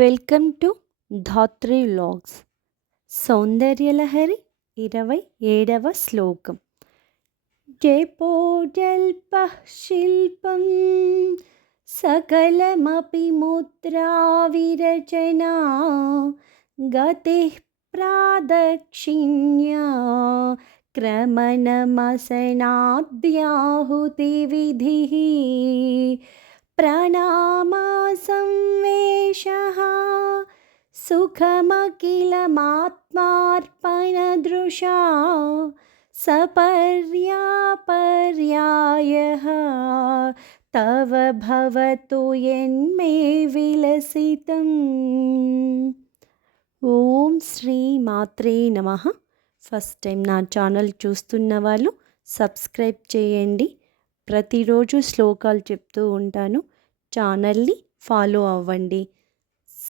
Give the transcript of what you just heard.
Welcome to Dhatri vlogs. Saundarya Lahari 27వ శ్లోకం. జపోజల్పః శిల్పం సకలమపి ముద్రా విరచనా గతిః ప్రాదక్షిణ్యా క్రమణమసనాద్యాహుతి విధిః ప్రణామా సంవేశః సుఖమఖిలమాత్మార్పణదృశా సపర్యాపర్యాయః తవ భవతు యన్మే విలసితం. ఓం శ్రీ మాత్రే నమః. ఫస్ట్ టైం నా ఛానల్ చూస్తున్న వాళ్ళు సబ్స్క్రైబ్ చేయండి. ప్రతిరోజు శ్లోకాలు చెప్తూ ఉంటాను. ఛానల్ని ఫాలో అవ్వండి.